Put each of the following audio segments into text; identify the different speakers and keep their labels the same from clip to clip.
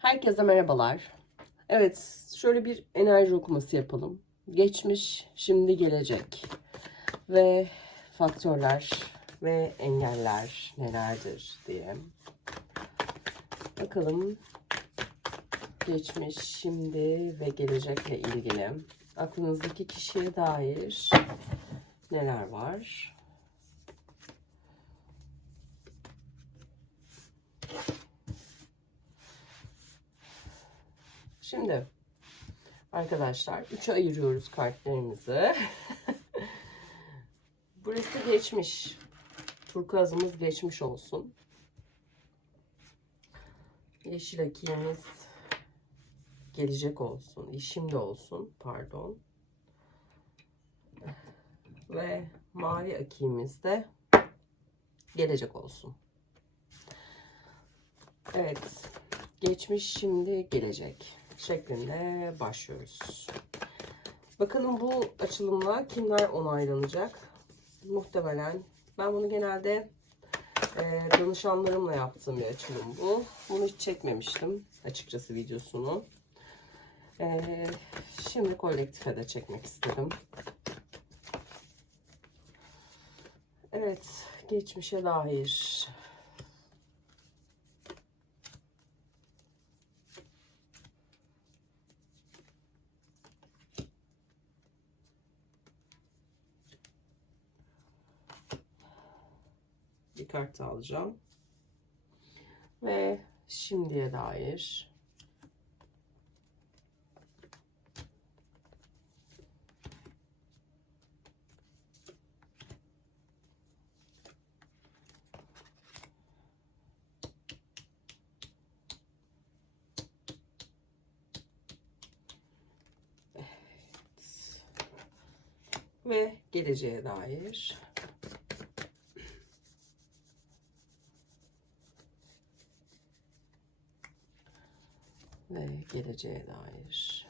Speaker 1: Herkese merhabalar. Evet, şöyle bir enerji okuması yapalım. Geçmiş, şimdi gelecek. Ve faktörler ve engeller nelerdir diye. Bakalım geçmiş, şimdi ve gelecekle ilgili aklınızdaki kişiye dair neler var? Şimdi arkadaşlar üçe ayırıyoruz kartlarımızı. Burası geçmiş. Turkuazımız geçmiş olsun. Yeşil akiyemiz gelecek olsun. Şimdi olsun. Pardon. Ve mavi akiyemiz de gelecek olsun. Evet. Geçmiş, şimdi, gelecek şeklinde başlıyoruz. Bakalım bu açılımla kimler onaylanacak? Muhtemelen ben bunu genelde e, danışanlarımla yaptığım bir açılım bu. Bunu hiç çekmemiştim açıkçası videosunu. E, şimdi kolektife de çekmek istedim. Evet, geçmişe dair bir kart alacağım. Ve şimdiye dair ve geleceğe dair ve geleceğe dair.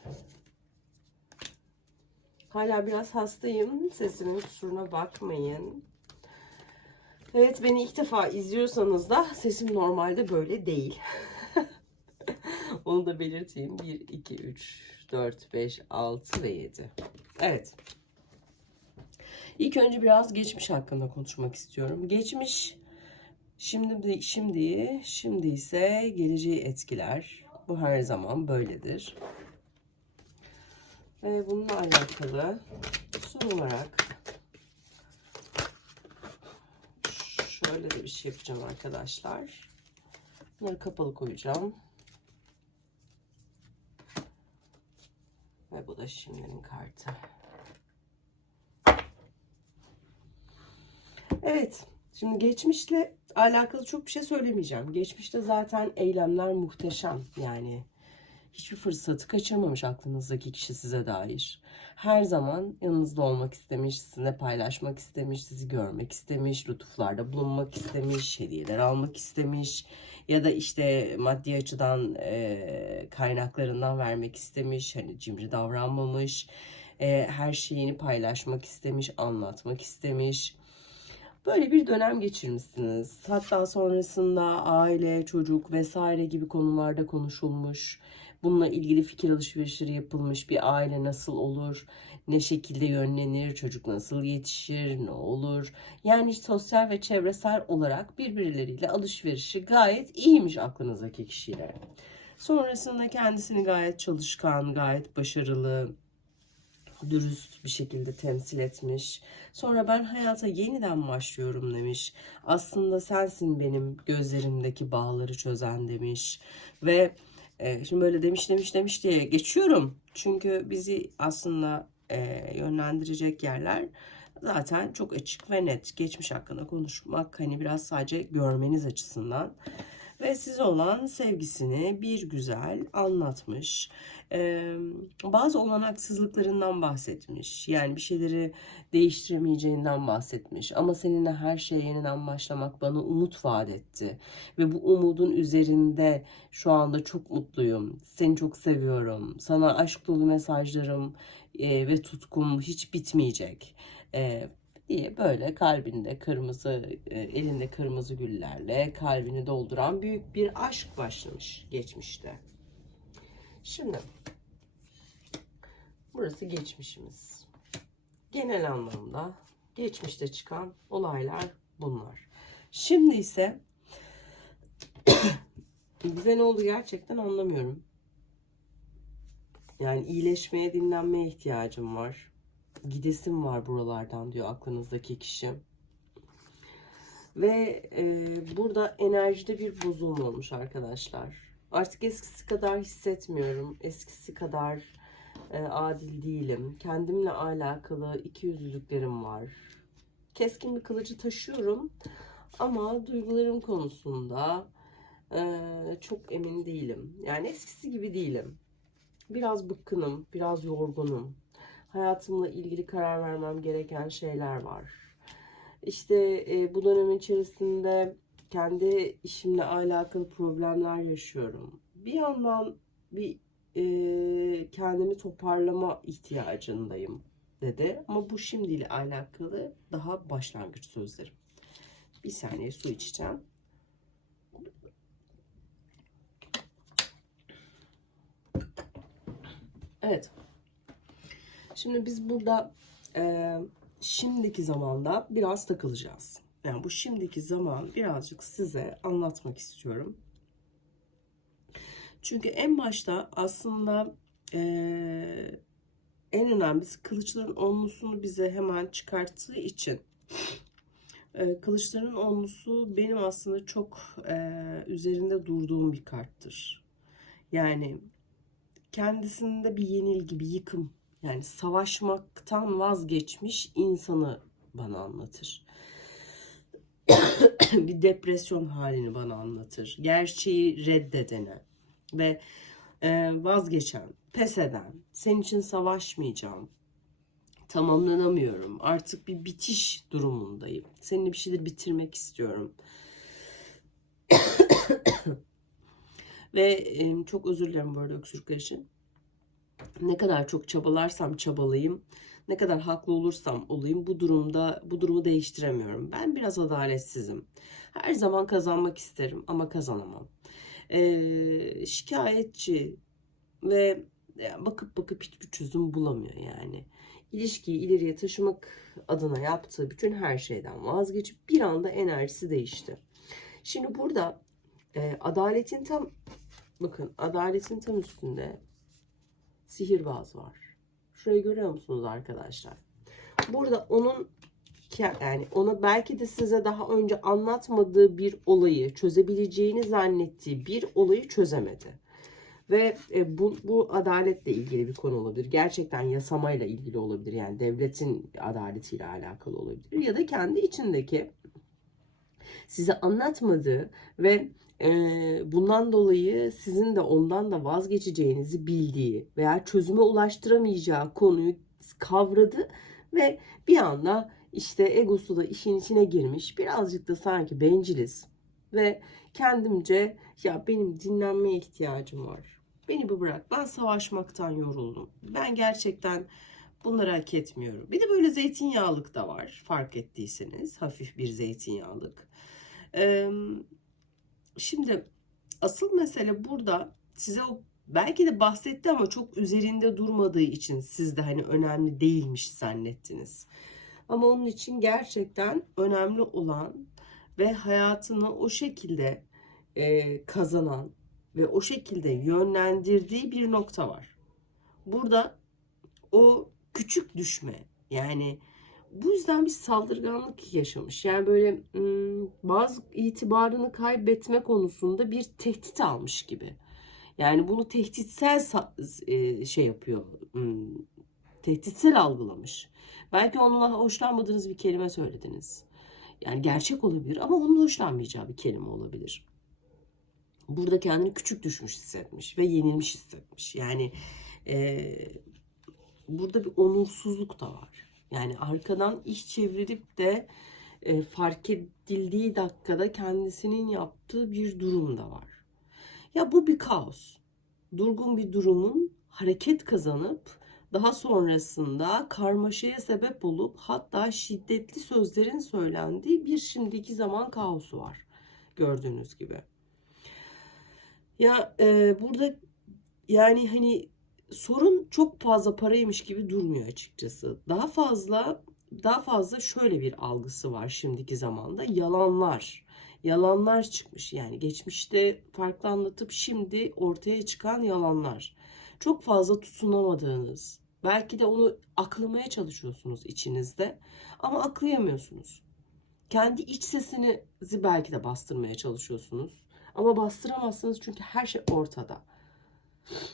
Speaker 1: Hala biraz hastayım. Sesimin kusuruna bakmayın. Evet beni ilk defa izliyorsanız da sesim normalde böyle değil. Onu da belirteyim. 1, 2, 3, 4, 5, 6 ve 7. Evet. İlk önce biraz geçmiş hakkında konuşmak istiyorum. Geçmiş şimdi şimdi şimdi ise geleceği etkiler. Bu her zaman böyledir. Ve bununla alakalı son olarak şöyle de bir şey yapacağım arkadaşlar. Bunları kapalı koyacağım. Ve bu da şimdinin kartı. Evet. Şimdi geçmişle alakalı çok bir şey söylemeyeceğim. Geçmişte zaten eylemler muhteşem. Yani hiçbir fırsatı kaçırmamış aklınızdaki kişi size dair. Her zaman yanınızda olmak istemiş, sizinle paylaşmak istemiş, sizi görmek istemiş, lütuflarda bulunmak istemiş, hediyeler almak istemiş ya da işte maddi açıdan e, kaynaklarından vermek istemiş, hani cimri davranmamış, e, her şeyini paylaşmak istemiş, anlatmak istemiş. Böyle bir dönem geçirmişsiniz. Hatta sonrasında aile, çocuk vesaire gibi konularda konuşulmuş. Bununla ilgili fikir alışverişleri yapılmış. Bir aile nasıl olur? Ne şekilde yönlenir? Çocuk nasıl yetişir? Ne olur? Yani sosyal ve çevresel olarak birbirleriyle alışverişi gayet iyiymiş aklınızdaki kişiyle. Sonrasında kendisini gayet çalışkan, gayet başarılı, dürüst bir şekilde temsil etmiş. Sonra ben hayata yeniden başlıyorum demiş. Aslında sensin benim gözlerimdeki bağları çözen demiş. Ve e, şimdi böyle demiş demiş demiş diye geçiyorum. Çünkü bizi aslında e, yönlendirecek yerler zaten çok açık ve net. Geçmiş hakkında konuşmak hani biraz sadece görmeniz açısından ve size olan sevgisini bir güzel anlatmış. Ee, bazı olanaksızlıklarından bahsetmiş. Yani bir şeyleri değiştiremeyeceğinden bahsetmiş. Ama seninle her şeye yeniden başlamak bana umut vaat etti. Ve bu umudun üzerinde şu anda çok mutluyum. Seni çok seviyorum. Sana aşk dolu mesajlarım e, ve tutkum hiç bitmeyecek. E, böyle kalbinde kırmızı e, elinde kırmızı güllerle kalbini dolduran büyük bir aşk başlamış geçmişte. Şimdi burası geçmişimiz. Genel anlamda geçmişte çıkan olaylar bunlar. Şimdi ise bize ne oldu gerçekten anlamıyorum. Yani iyileşmeye, dinlenmeye ihtiyacım var. Gidesim var buralardan diyor aklınızdaki kişi. Ve e, burada enerjide bir bozulma olmuş arkadaşlar. Artık eskisi kadar hissetmiyorum. Eskisi kadar e, adil değilim. Kendimle alakalı iki yüzlülüklerim var. Keskin bir kılıcı taşıyorum. Ama duygularım konusunda e, çok emin değilim. Yani eskisi gibi değilim. Biraz bıkkınım, biraz yorgunum. Hayatımla ilgili karar vermem gereken şeyler var. İşte e, bu dönem içerisinde kendi işimle alakalı problemler yaşıyorum. Bir yandan bir e, kendimi toparlama ihtiyacındayım dedi. Ama bu şimdiyle alakalı daha başlangıç sözlerim. Bir saniye su içeceğim. Evet. Şimdi biz burada e, şimdiki zamanda biraz takılacağız. Yani bu şimdiki zaman birazcık size anlatmak istiyorum. Çünkü en başta aslında e, en önemlisi kılıçların onlusunu bize hemen çıkarttığı için e, kılıçların onlusu benim aslında çok e, üzerinde durduğum bir karttır. Yani kendisinde bir yenilgi, bir yıkım yani savaşmaktan vazgeçmiş insanı bana anlatır. bir depresyon halini bana anlatır. Gerçeği reddedene ve e, vazgeçen, pes eden, senin için savaşmayacağım, tamamlanamıyorum, artık bir bitiş durumundayım. Seninle bir şeyler bitirmek istiyorum. ve çok özür dilerim bu arada öksürükler için ne kadar çok çabalarsam çabalayayım, ne kadar haklı olursam olayım bu durumda bu durumu değiştiremiyorum. Ben biraz adaletsizim. Her zaman kazanmak isterim ama kazanamam. Ee, şikayetçi ve bakıp bakıp hiçbir çözüm bulamıyor yani. İlişkiyi ileriye taşımak adına yaptığı bütün her şeyden vazgeçip bir anda enerjisi değişti. Şimdi burada e, adaletin tam bakın adaletin tam üstünde sihirbaz var. Şurayı görüyor musunuz arkadaşlar? Burada onun yani ona belki de size daha önce anlatmadığı bir olayı çözebileceğini zannettiği bir olayı çözemedi. Ve e, bu, bu adaletle ilgili bir konu olabilir. Gerçekten yasamayla ilgili olabilir. Yani devletin adaletiyle alakalı olabilir. Ya da kendi içindeki size anlatmadığı ve bundan dolayı sizin de ondan da vazgeçeceğinizi bildiği veya çözüme ulaştıramayacağı konuyu kavradı ve bir anda işte egosu da işin içine girmiş. Birazcık da sanki benciliz ve kendimce ya benim dinlenmeye ihtiyacım var. Beni bir bırak. Ben savaşmaktan yoruldum. Ben gerçekten bunları hak etmiyorum. Bir de böyle zeytinyağlık da var fark ettiyseniz. Hafif bir zeytinyağlık. Ee, Şimdi asıl mesele burada size o belki de bahsetti ama çok üzerinde durmadığı için siz de hani önemli değilmiş zannettiniz. Ama onun için gerçekten önemli olan ve hayatını o şekilde e, kazanan ve o şekilde yönlendirdiği bir nokta var. Burada o küçük düşme yani bu yüzden bir saldırganlık yaşamış. Yani böyle bazı itibarını kaybetme konusunda bir tehdit almış gibi. Yani bunu tehditsel şey yapıyor. Tehditsel algılamış. Belki onunla hoşlanmadığınız bir kelime söylediniz. Yani gerçek olabilir ama onun hoşlanmayacağı bir kelime olabilir. Burada kendini küçük düşmüş hissetmiş ve yenilmiş hissetmiş. Yani e, burada bir onursuzluk da var. Yani arkadan iş çevrilip de e, fark edildiği dakikada kendisinin yaptığı bir durum da var. Ya bu bir kaos. Durgun bir durumun hareket kazanıp daha sonrasında karmaşaya sebep olup hatta şiddetli sözlerin söylendiği bir şimdiki zaman kaosu var. Gördüğünüz gibi. Ya e, burada yani hani sorun çok fazla paraymış gibi durmuyor açıkçası. Daha fazla daha fazla şöyle bir algısı var şimdiki zamanda yalanlar. Yalanlar çıkmış yani geçmişte farklı anlatıp şimdi ortaya çıkan yalanlar. Çok fazla tutunamadığınız, belki de onu aklamaya çalışıyorsunuz içinizde ama aklayamıyorsunuz. Kendi iç sesinizi belki de bastırmaya çalışıyorsunuz. Ama bastıramazsınız çünkü her şey ortada.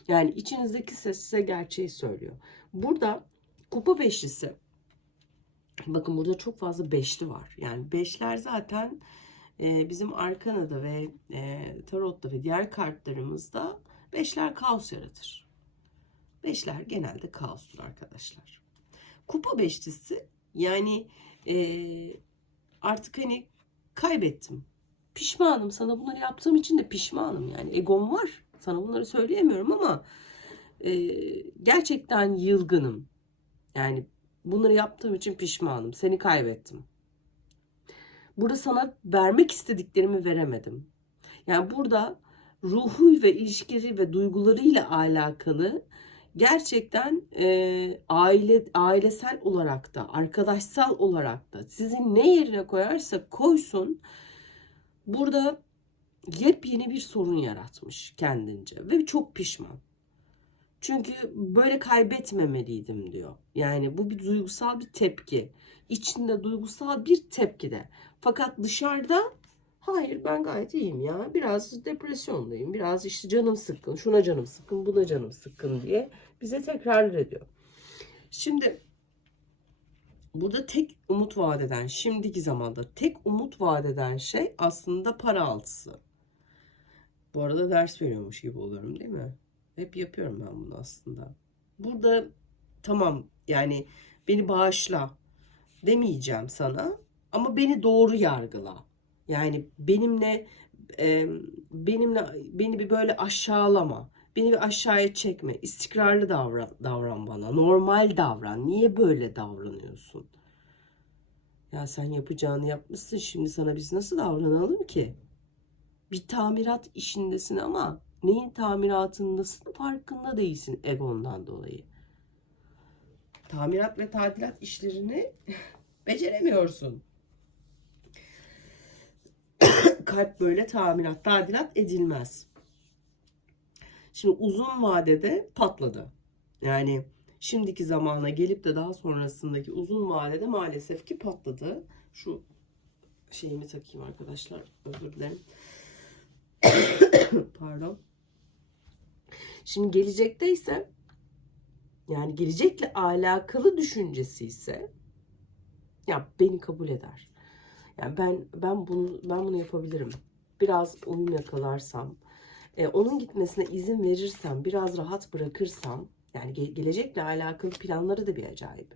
Speaker 1: Yani içinizdeki ses size gerçeği söylüyor. Burada kupa beşlisi. Bakın burada çok fazla beşli var. Yani beşler zaten e, bizim arkanada ve e, tarotta ve diğer kartlarımızda beşler kaos yaratır. Beşler genelde kaostur arkadaşlar. Kupa beşlisi yani e, artık hani kaybettim. Pişmanım sana bunları yaptığım için de pişmanım yani egom var. Sana bunları söyleyemiyorum ama e, gerçekten yılgınım. Yani bunları yaptığım için pişmanım. Seni kaybettim. Burada sana vermek istediklerimi veremedim. Yani burada ruhu ve ilişkileri ve duygularıyla alakalı gerçekten e, aile ailesel olarak da arkadaşsal olarak da sizi ne yerine koyarsa koysun burada yepyeni bir sorun yaratmış kendince ve çok pişman. Çünkü böyle kaybetmemeliydim diyor. Yani bu bir duygusal bir tepki. İçinde duygusal bir tepki de. Fakat dışarıda hayır ben gayet iyiyim ya. Biraz depresyondayım. Biraz işte canım sıkkın. Şuna canım sıkkın, buna canım sıkkın diye bize tekrar ediyor. Şimdi burada tek umut vaat eden, şimdiki zamanda tek umut vaat eden şey aslında para altısı. Bu arada ders veriyormuş gibi oluyorum değil mi? Hep yapıyorum ben bunu aslında. Burada tamam yani beni bağışla demeyeceğim sana ama beni doğru yargıla. Yani benimle e, benimle beni bir böyle aşağılama. Beni bir aşağıya çekme. İstikrarlı davran, davran bana. Normal davran. Niye böyle davranıyorsun? Ya sen yapacağını yapmışsın. Şimdi sana biz nasıl davranalım ki? Bir tamirat işindesin ama neyin tamiratındasın farkında değilsin egondan dolayı. Tamirat ve tadilat işlerini beceremiyorsun. Kalp böyle tamirat, tadilat edilmez. Şimdi uzun vadede patladı. Yani şimdiki zamana gelip de daha sonrasındaki uzun vadede maalesef ki patladı. Şu şeyimi takayım arkadaşlar. Özür dilerim. Pardon. Şimdi gelecekte ise yani gelecekle alakalı düşüncesi ise ya beni kabul eder. Yani ben ben bunu ben bunu yapabilirim. Biraz uyum yakalarsam, e, onun gitmesine izin verirsem, biraz rahat bırakırsam, yani ge- gelecekle alakalı planları da bir acayip.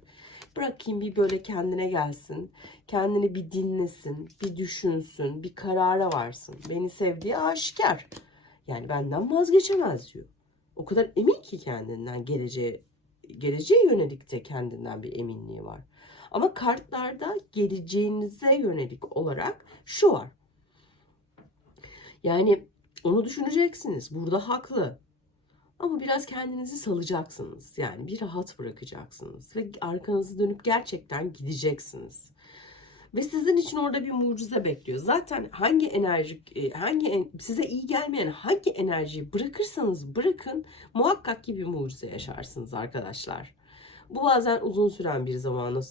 Speaker 1: Bırakayım bir böyle kendine gelsin, kendini bir dinlesin, bir düşünsün, bir karara varsın. Beni sevdiği aşikar. Yani benden vazgeçemez diyor. O kadar emin ki kendinden geleceğe, geleceğe yönelik de kendinden bir eminliği var. Ama kartlarda geleceğinize yönelik olarak şu var. Yani onu düşüneceksiniz. Burada haklı. Ama biraz kendinizi salacaksınız. Yani bir rahat bırakacaksınız. Ve arkanızı dönüp gerçekten gideceksiniz. Ve sizin için orada bir mucize bekliyor. Zaten hangi enerji, e, hangi size iyi gelmeyen hangi enerjiyi bırakırsanız bırakın muhakkak ki bir mucize yaşarsınız arkadaşlar. Bu bazen uzun süren bir zamana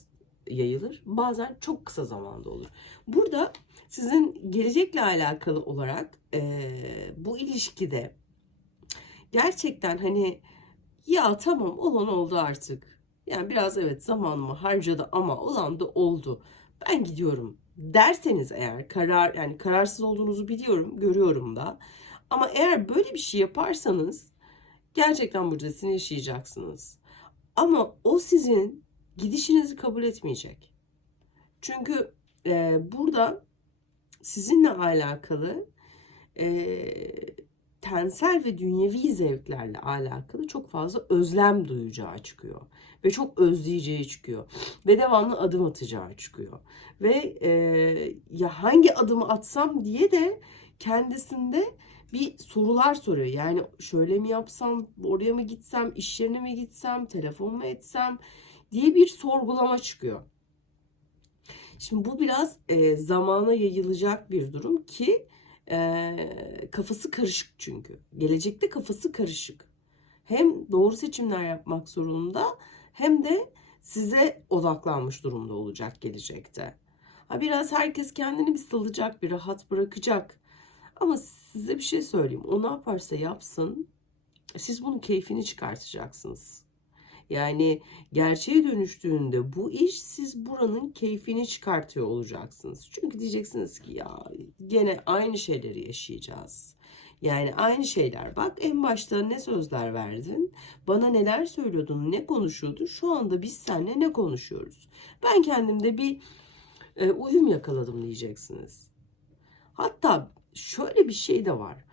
Speaker 1: yayılır. Bazen çok kısa zamanda olur. Burada sizin gelecekle alakalı olarak eee, bu ilişkide gerçekten hani ya tamam olan oldu artık. Yani biraz evet zamanımı harcadı ama olan da oldu. Ben gidiyorum derseniz eğer karar yani kararsız olduğunuzu biliyorum, görüyorum da. Ama eğer böyle bir şey yaparsanız gerçekten mucizesini yaşayacaksınız. Ama o sizin gidişinizi kabul etmeyecek. Çünkü e, burada sizinle alakalı e, tensel ve dünyevi zevklerle alakalı çok fazla özlem duyacağı çıkıyor. Ve çok özleyeceği çıkıyor. Ve devamlı adım atacağı çıkıyor. Ve e, ya hangi adımı atsam diye de kendisinde bir sorular soruyor. Yani şöyle mi yapsam, oraya mı gitsem, iş yerine mi gitsem, telefon mu etsem diye bir sorgulama çıkıyor. Şimdi bu biraz e, zamana yayılacak bir durum ki e, kafası karışık çünkü. Gelecekte kafası karışık. Hem doğru seçimler yapmak zorunda hem de size odaklanmış durumda olacak gelecekte. Ha biraz herkes kendini bir salacak, bir rahat bırakacak. Ama size bir şey söyleyeyim. O ne yaparsa yapsın, siz bunun keyfini çıkartacaksınız. Yani gerçeğe dönüştüğünde bu iş siz buranın keyfini çıkartıyor olacaksınız. Çünkü diyeceksiniz ki ya gene aynı şeyleri yaşayacağız. Yani aynı şeyler. Bak en başta ne sözler verdin? Bana neler söylüyordun? Ne konuşuyordun? Şu anda biz seninle ne konuşuyoruz? Ben kendimde bir e, uyum yakaladım diyeceksiniz. Hatta şöyle bir şey de var.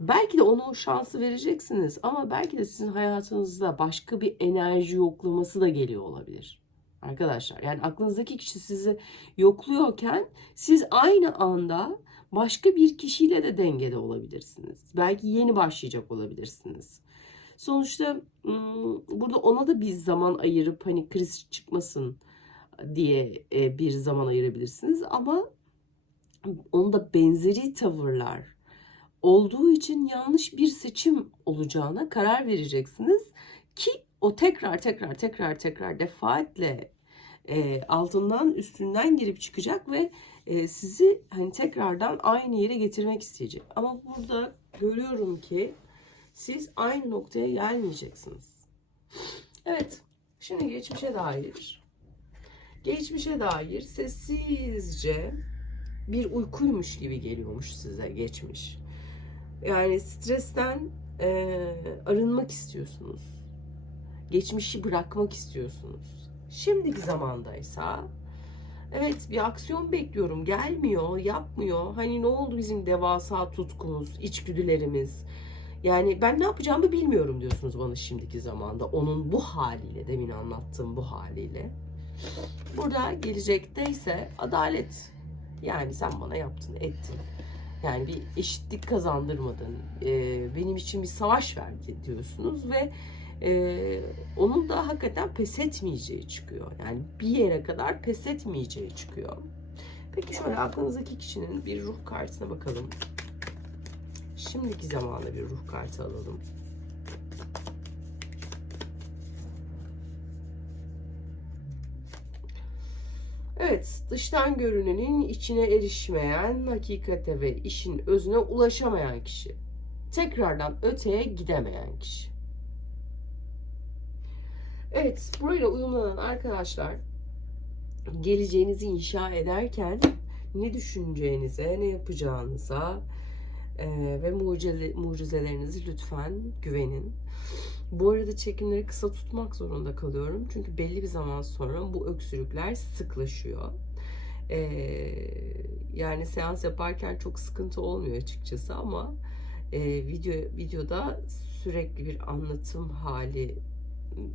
Speaker 1: Belki de ona o şansı vereceksiniz ama belki de sizin hayatınızda başka bir enerji yoklaması da geliyor olabilir. Arkadaşlar yani aklınızdaki kişi sizi yokluyorken siz aynı anda başka bir kişiyle de dengede olabilirsiniz. Belki yeni başlayacak olabilirsiniz. Sonuçta burada ona da bir zaman ayırıp hani kriz çıkmasın diye e, bir zaman ayırabilirsiniz ama onda benzeri tavırlar olduğu için yanlış bir seçim olacağına karar vereceksiniz ki o tekrar tekrar tekrar tekrar defaatle e, altından üstünden girip çıkacak ve e, sizi hani tekrardan aynı yere getirmek isteyecek. Ama burada görüyorum ki siz aynı noktaya gelmeyeceksiniz. Evet, şimdi geçmişe dair. Geçmişe dair sessizce bir uykuymuş gibi geliyormuş size geçmiş. Yani stresten e, arınmak istiyorsunuz. Geçmişi bırakmak istiyorsunuz. Şimdiki zamandaysa evet bir aksiyon bekliyorum. Gelmiyor, yapmıyor. Hani ne oldu bizim devasa tutkumuz, içgüdülerimiz? Yani ben ne yapacağımı bilmiyorum diyorsunuz bana şimdiki zamanda. Onun bu haliyle, demin anlattığım bu haliyle. Burada gelecekte ise adalet. Yani sen bana yaptın, ettin. Yani bir eşitlik kazandırmadın. Ee, benim için bir savaş verdi diyorsunuz ve e, onun da hakikaten pes etmeyeceği çıkıyor. Yani bir yere kadar pes etmeyeceği çıkıyor. Peki şöyle aklınızdaki kişinin bir ruh kartına bakalım. Şimdiki zamanda bir ruh kartı alalım. Evet, dıştan görünenin içine erişmeyen, hakikate ve işin özüne ulaşamayan kişi. Tekrardan öteye gidemeyen kişi. Evet, burayla uyumlanan arkadaşlar geleceğinizi inşa ederken ne düşüneceğinize, ne yapacağınıza e, ve mucize, mucizelerinizi lütfen güvenin. Bu arada çekimleri kısa tutmak zorunda kalıyorum. Çünkü belli bir zaman sonra bu öksürükler sıklaşıyor. Ee, yani seans yaparken çok sıkıntı olmuyor açıkçası ama e, video videoda sürekli bir anlatım hali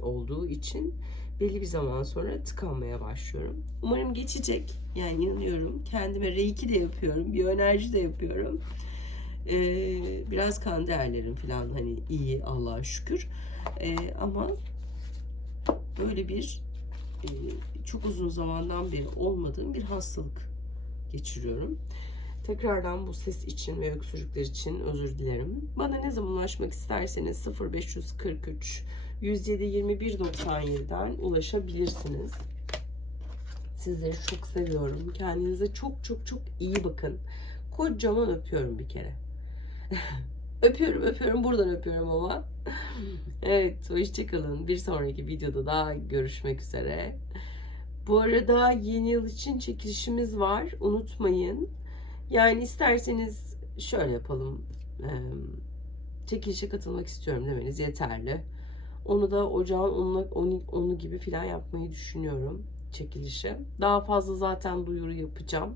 Speaker 1: olduğu için belli bir zaman sonra tıkanmaya başlıyorum. Umarım geçecek. Yani inanıyorum. Kendime reiki de yapıyorum. Bir enerji de yapıyorum. Ee, biraz kan değerlerim falan hani iyi Allah'a şükür. Ee, ama böyle bir e, çok uzun zamandan beri olmadığım bir hastalık geçiriyorum. Tekrardan bu ses için ve öksürükler için özür dilerim. Bana ne zaman ulaşmak isterseniz 0543 107 21 97'den ulaşabilirsiniz. Sizleri çok seviyorum. Kendinize çok çok çok iyi bakın. Kocaman öpüyorum bir kere. öpüyorum öpüyorum buradan öpüyorum ama. evet hoşçakalın. Bir sonraki videoda daha görüşmek üzere. Bu arada yeni yıl için çekilişimiz var. Unutmayın. Yani isterseniz şöyle yapalım. Çekilişe katılmak istiyorum demeniz yeterli. Onu da ocağın onu, onu, onu gibi filan yapmayı düşünüyorum çekilişe. Daha fazla zaten duyuru yapacağım.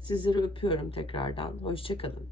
Speaker 1: Sizleri öpüyorum tekrardan. Hoşçakalın.